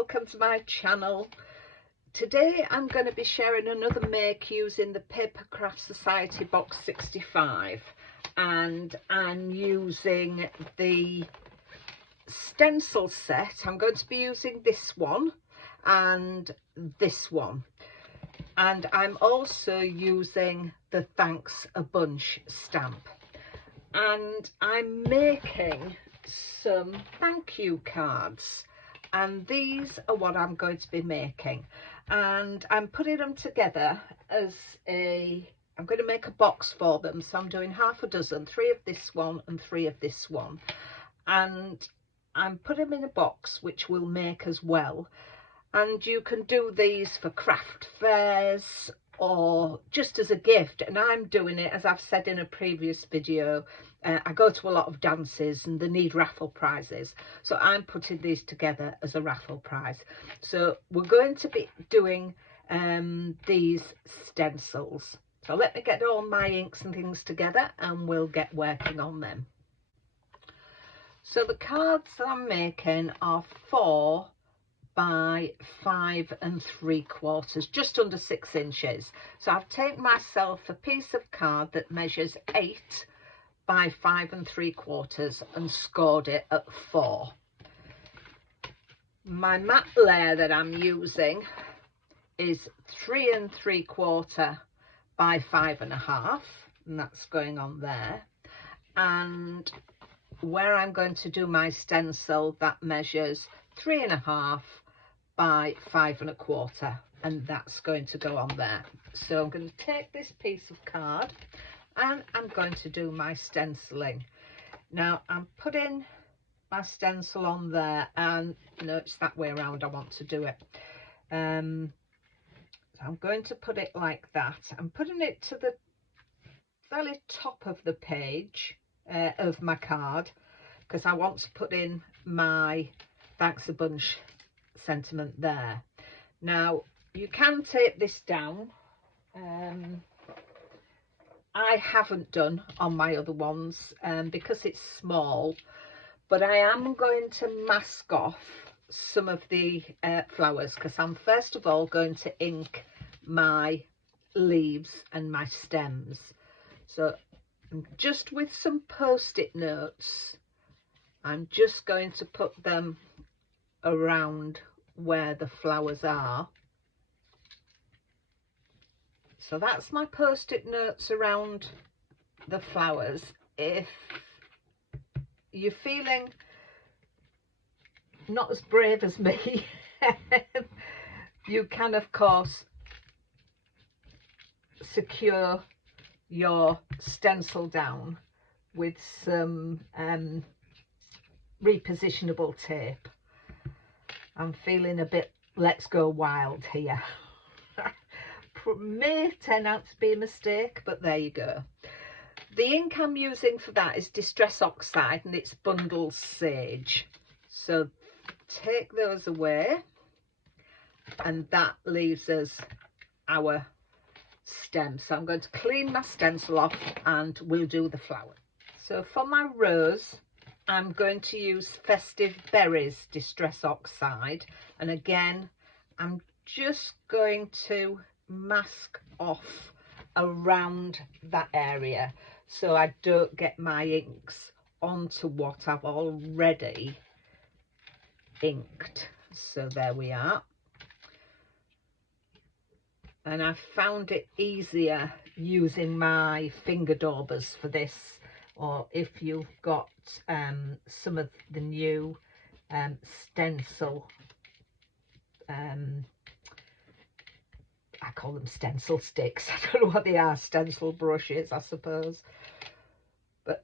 welcome to my channel. Today I'm going to be sharing another make using the Paper Craft Society box 65, and I'm using the stencil set. I'm going to be using this one and this one, and I'm also using the Thanks a Bunch stamp, and I'm making some thank you cards, and these are what I'm going to be making, and I'm putting them together as I'm going to make a box for them. So I'm doing half a dozen, 3 of this one and 3 of this one, and I'm putting them in a box which we'll make as well. And you can do these for craft fairs or just as a gift, and I'm doing it, as I've said in a previous video, I go to a lot of dances and they need raffle prizes, so I'm putting these together as a raffle prize. So we're going to be doing these stencils. So let me get all my inks and things together and we'll get working on them. So the cards that I'm making are 4 by 5 3/4, just under 6 inches. So I've taken myself a piece of card that measures 8 by 5 3/4 and scored it at 4. My matte layer that I'm using is 3 3/4 by 5 1/2, and that's going on there. And where I'm going to do my stencil, that measures 3 1/2 by 5 1/4, and that's going to go on there. So I'm going to take this piece of card and I'm going to do my stenciling. Now I'm putting my stencil on there, and no, it's that way around I want to do it. So I'm going to put it like that. I'm putting it to the very top of the page of my card, because I want to put in my Thanks a Bunch sentiment there. Now you can tape this down. I haven't done on my other ones because it's small, but I am going to mask off some of the flowers, because I'm first of all going to ink my leaves and my stems. So just with some post-it notes, I'm just going to put them around where the flowers are. So that's my post-it notes around the flowers. If you're feeling not as brave as me, you can of course secure your stencil down with some repositionable tape. I'm feeling a bit let's go wild here. May turn out to be a mistake, but there you go. The ink I'm using for that is Distress Oxide, and it's Bundles Sage. So take those away, and that leaves us our stem. So I'm going to clean my stencil off and we'll do the flower. So for my rose, I'm going to use Festive Berries Distress Oxide, and again I'm just going to mask off around that area so I don't get my inks onto what I've already inked. So there we are. And I found it easier using my finger daubers for this, or if you've got some of the new stencil, I call them stencil sticks. I don't know what they are, stencil brushes, I suppose. But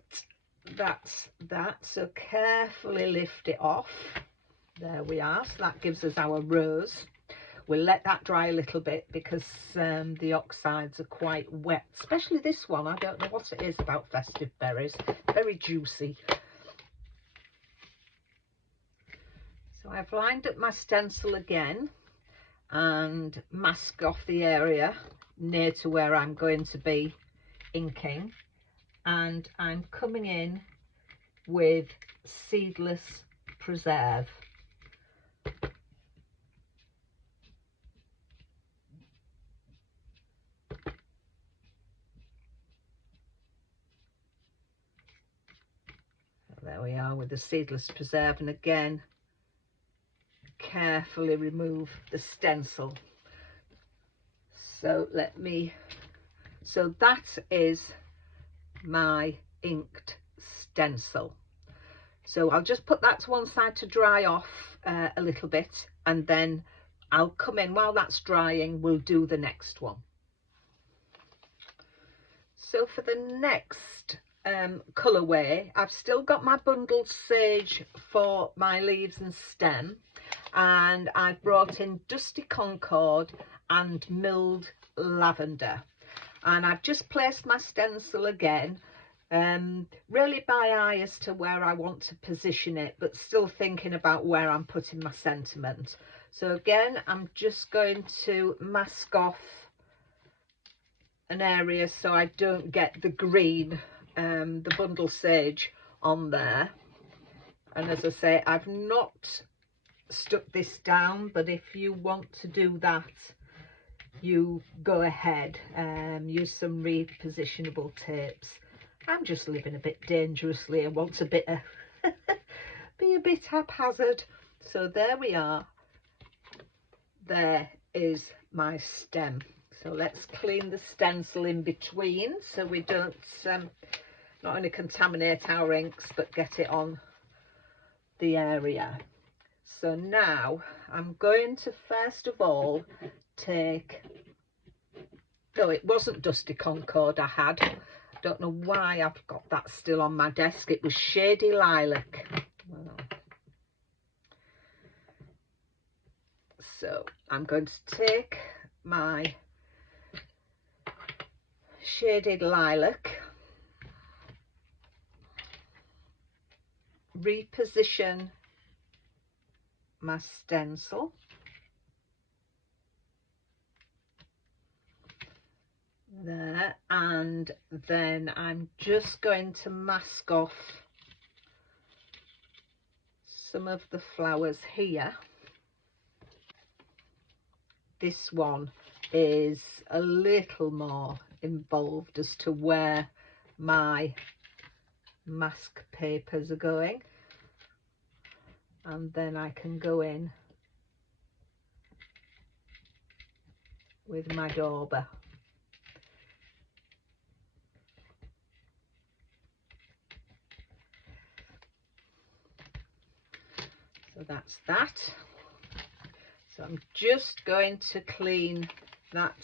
that's that. So carefully lift it off. There we are. So that gives us our rose. We'll let that dry a little bit because the oxides are quite wet, especially this one. I don't know what it is about Festive Berries. Very juicy. So I've lined up my stencil again and mask off the area near to where I'm going to be inking, and I'm coming in with Seedless Preserve. There we are with the Seedless preserve, and again carefully remove the stencil. So that is my inked stencil. So I'll just put that to one side to dry off a little bit, and then I'll come in while that's drying. We'll do the next one. So for the next colourway, I've still got my bundled sage for my leaves and stem, and I've brought in Dusty Concord and Milled Lavender, and I've just placed my stencil again, really by eye as to where I want to position it, but still thinking about where I'm putting my sentiment. So again, I'm just going to mask off an area so I don't get the green, the bundle sage on there. And as I say, I've not stuck this down, but if you want to do that, you go ahead and use some repositionable tapes. I'm just living a bit dangerously. I want to be a bit haphazard. So there we are. There is my stem. So let's clean the stencil in between so we don't not only contaminate our inks but get it on the area. So now I'm going to first of all take, no, it wasn't Dusty Concord I had. Don't know why I've got that still on my desk. It was Shady Lilac. Wow. So I'm going to take my Shaded Lilac, reposition my stencil, there, and then I'm just going to mask off some of the flowers here. This one is a little more involved as to where my mask papers are going, and then I can go in with my dauber. So that's that. So I'm just going to clean that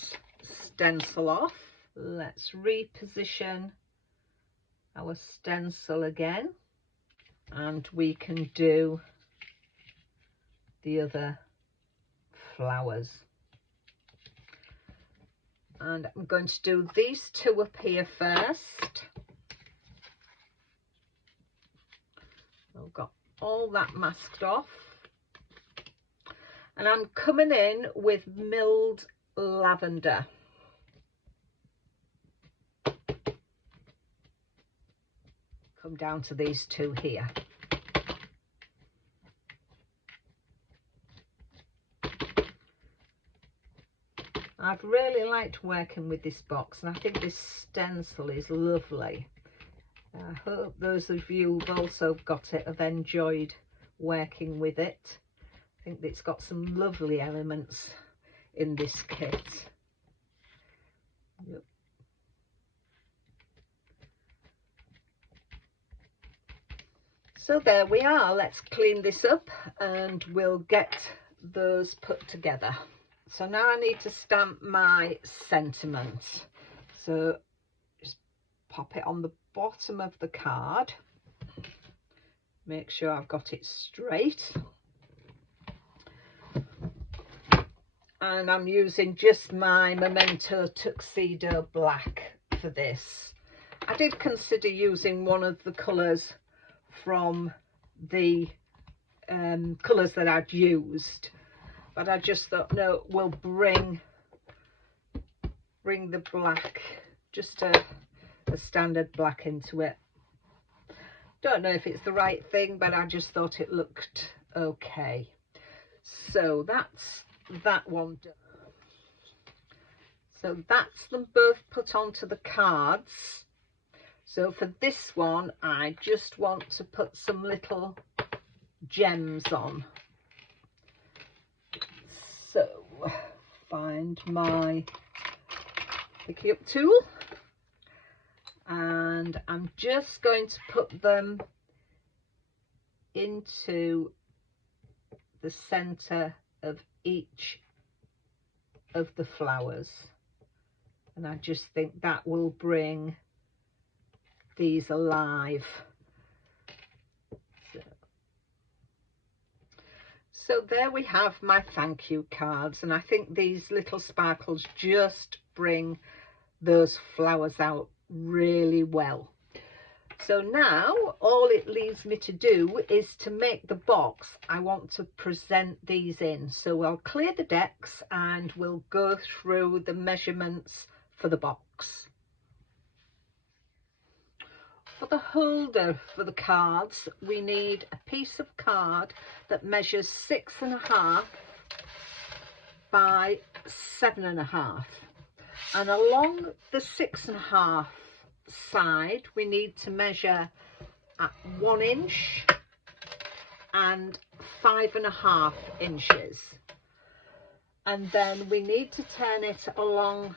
stencil off. Let's reposition our stencil again, and we can do the other flowers. And I'm going to do these two up here first. I've got all that masked off, and I'm coming in with Milled Lavender. Come down to these two here. I've really liked working with this box, and I think this stencil is lovely. I hope those of you who've also got it have enjoyed working with it. I think it's got some lovely elements in this kit. Yep. So there we are. Let's clean this up and we'll get those put together. So now I need to stamp my sentiment. So just pop it on the bottom of the card. Make sure I've got it straight. And I'm using just my Memento Tuxedo Black for this. I did consider using one of the colours from the colours that I'd used, but I just thought, no, we'll bring the black, just a standard black into it. Don't know if it's the right thing, but I just thought it looked okay. So that's that one done. So that's them both put onto the cards. So for this one, I just want to put some little gems on. So find my picky up tool, and I'm just going to put them into the center of each of the flowers, and I just think that will bring these alive. So there we have my thank you cards, and I think these little sparkles just bring those flowers out really well. So now all it leaves me to do is to make the box I want to present these in. So I'll clear the decks and we'll go through the measurements for the box. For the holder for the cards, we need a piece of card that measures 6.5 by 7.5, and along the 6.5 side we need to measure at 1 inch and 5.5 inches, and then we need to turn it along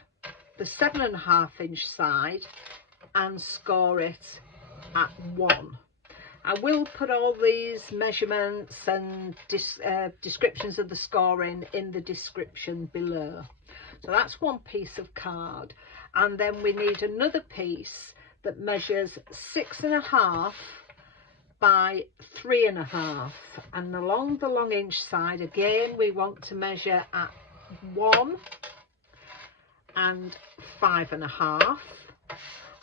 the 7.5 inch side and score it at 1. I will put all these measurements and descriptions of the scoring in the description below. So that's one piece of card, and then we need another piece that measures 6.5 by 3.5, and along the long inch side again we want to measure at 1 and 5.5,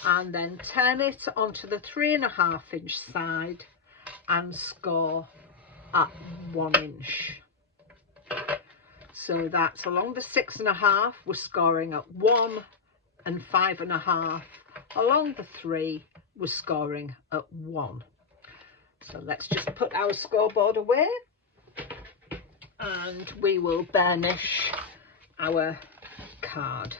and then turn it onto the 3.5 inch side and score at 1 inch. So that's along the 6.5 we're scoring at 1 and 5.5, along the 3 we're scoring at 1. So let's just put our scoreboard away and we will burnish our card.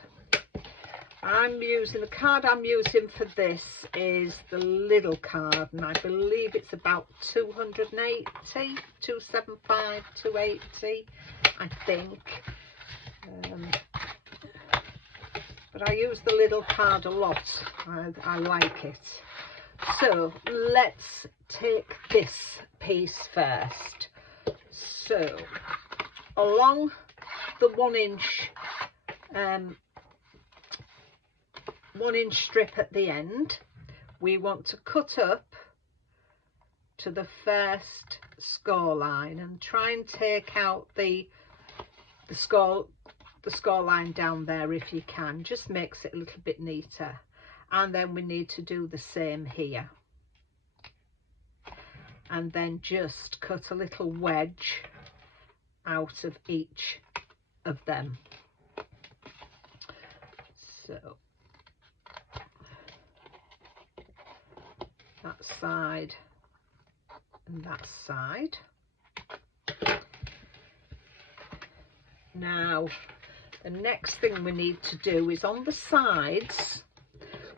The card I'm using for this is the little card, and I believe it's about 280, 275, 280, I think. But I use the little card a lot. I like it. So let's take this piece first. So along the 1 inch 1 inch strip at the end, we want to cut up to the first score line and try and take out the score line down there if you can. Just makes it a little bit neater. And then we need to do the same here, and then just cut a little wedge out of each of them. So that side and that side. Now the next thing we need to do is on the sides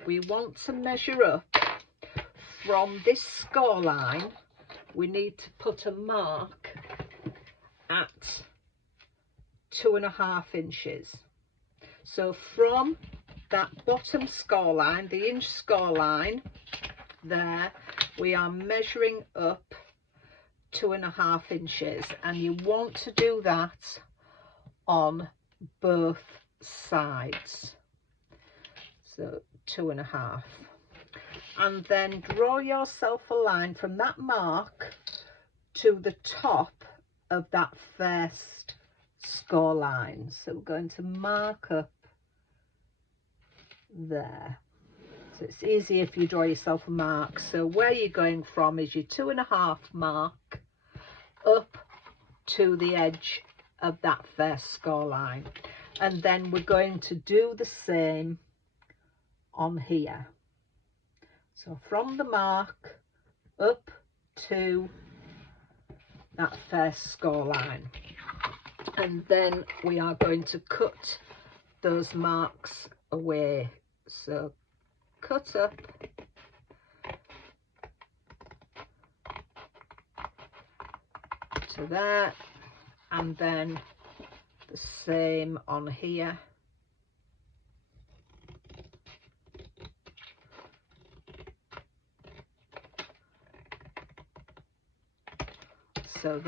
we want to measure up from this score line. We need to put a mark at 2.5 inches. So from that bottom score line, the inch score line there, we are measuring up 2.5 inches, and you want to do that on both sides. So 2.5, and then draw yourself a line from that mark to the top of that first score line. So we're going to mark up there. So it's easy if you draw yourself a mark. So where you're going from is your 2.5 mark up to the edge of that first score line, and then we're going to do the same on here. So from the mark up to that first score line, and then we are going to cut those marks away. So cut up to there, and then the same on here. So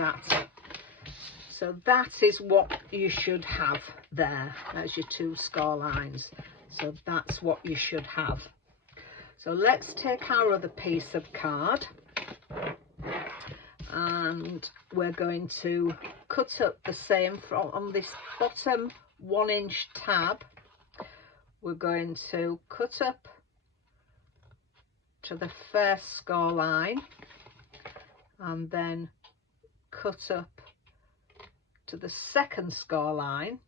that is what you should have there. There's your 2 score lines. So that's what you should have. So let's take our other piece of card, and we're going to cut up the same on this bottom 1-inch tab. We're going to cut up to the first score line and then cut up to the second score line,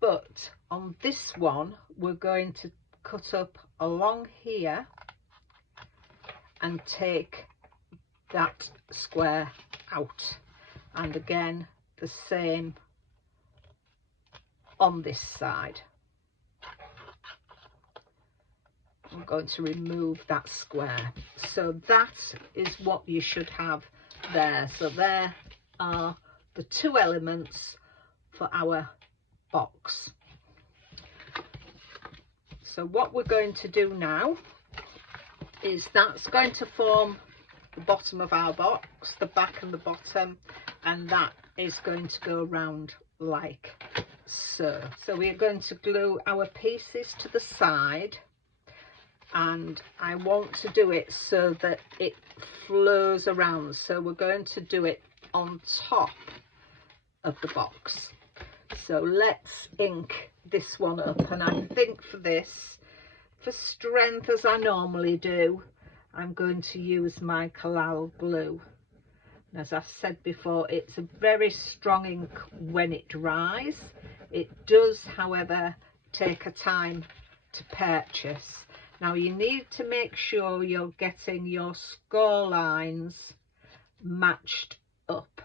but on this one we're going to cut up along here and take that square out, and again the same on this side. I'm going to remove that square. So that is what you should have there. So there are the 2 elements for our box. So what we're going to do now is that's going to form the bottom of our box, the back and the bottom, and that is going to go round like so. So we're going to glue our pieces to the side, and I want to do it so that it flows around. So we're going to do it on top of the box. So let's ink this one up, and I think for this, for strength as I normally do, I'm going to use my Collal glue. And as I've said before, it's a very strong ink when it dries. It does, however, take a time to purchase. Now you need to make sure you're getting your score lines matched up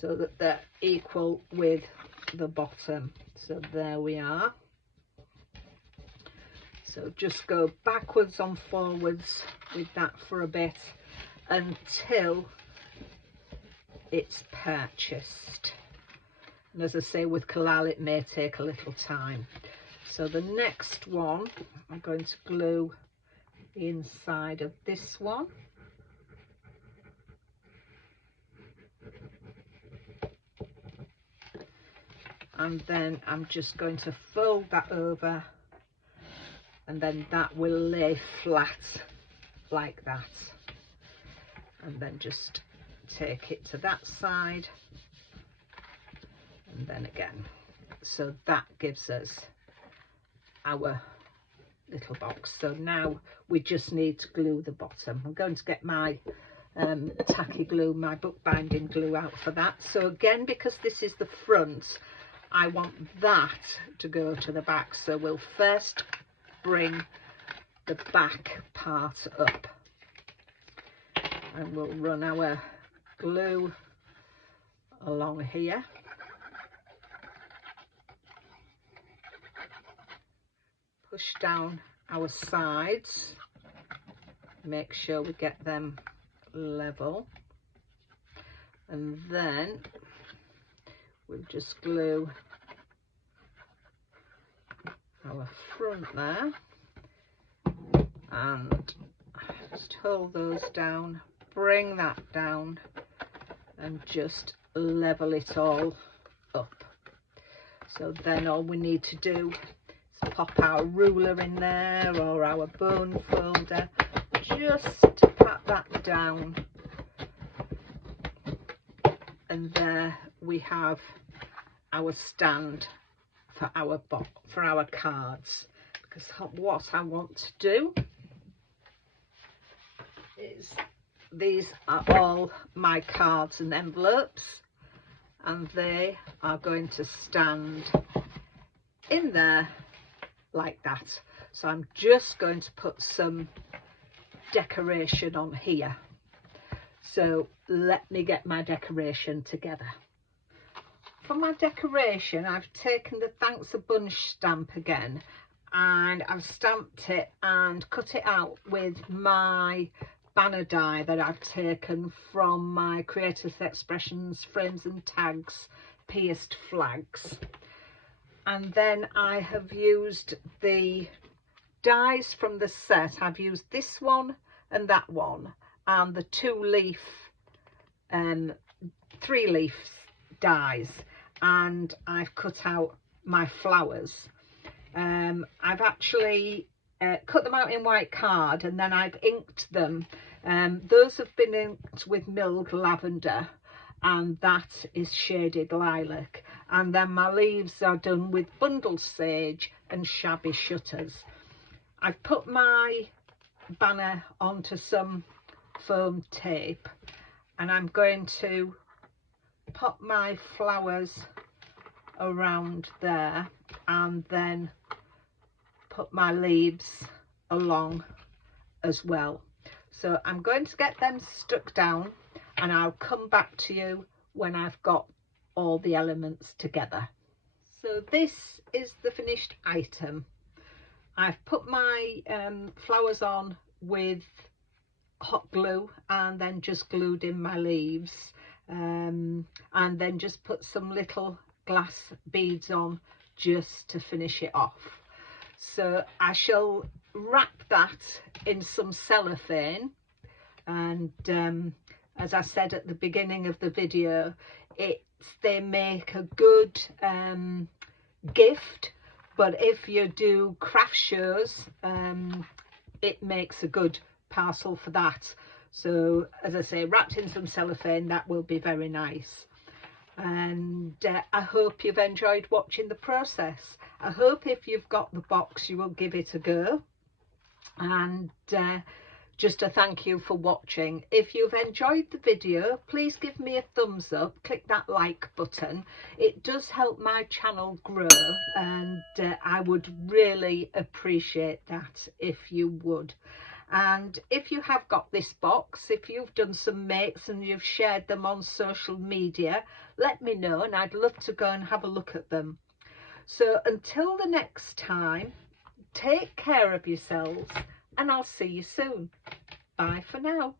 so that they're equal with the bottom. So there we are. So just go backwards and forwards with that for a bit until it's purchased. And as I say, with Collal it may take a little time. So the next one, I'm going to glue the inside of this one. And then I'm just going to fold that over, and then that will lay flat like that. And then just take it to that side, and then again. So that gives us our little box. So now we just need to glue the bottom. I'm going to get my tacky glue, my bookbinding glue out for that. So again, because this is the front, I want that to go to the back. So we'll first bring the back part up, and we'll run our glue along here. Push down our sides, make sure we get them level, and then we'll just glue our front there, and just hold those down, bring that down, and just level it all up. So then all we need to do is pop our ruler in there, or our bone folder, just to pat that down, and there we have our stand for our cards. Because what I want to do is, these are all my cards and envelopes, and they are going to stand in there like that. So I'm just going to put some decoration on here. So let me get my decoration together. For my decoration, I've taken the Thanks a Bunch stamp again, and I've stamped it and cut it out with my banner die that I've taken from my Creative Expressions Frames and Tags Pierced Flags. And then I have used the dies from the set. I've used this one and that one, and the 2-leaf, 3-leaf dies, and I've cut out my flowers. I've actually cut them out in white card, and then I've inked them. Those have been inked with milled lavender, and that is shaded lilac. And then my leaves are done with bundled sage and shabby shutters. I've put my banner onto some foam tape, and I'm going to pop my flowers around there, and then put my leaves along as well. So I'm going to get them stuck down, and I'll come back to you when I've got all the elements together. So this is the finished item. I've put my flowers on with hot glue, and then just glued in my leaves, and then just put some little glass beads on just to finish it off. So I shall wrap that in some cellophane, and as I said at the beginning of the video, they make a good gift, but if you do craft shows, it makes a good parcel for that. So as I say, wrapped in some cellophane, that will be very nice. And I hope you've enjoyed watching the process. I hope if you've got the box, you will give it a go. And just a thank you for watching. If you've enjoyed the video, please give me a thumbs up, click that like button. It does help my channel grow, and I would really appreciate that if you would. And if you have got this box, if you've done some makes and you've shared them on social media, let me know, and I'd love to go and have a look at them. So until the next time, take care of yourselves, and I'll see you soon. Bye for now.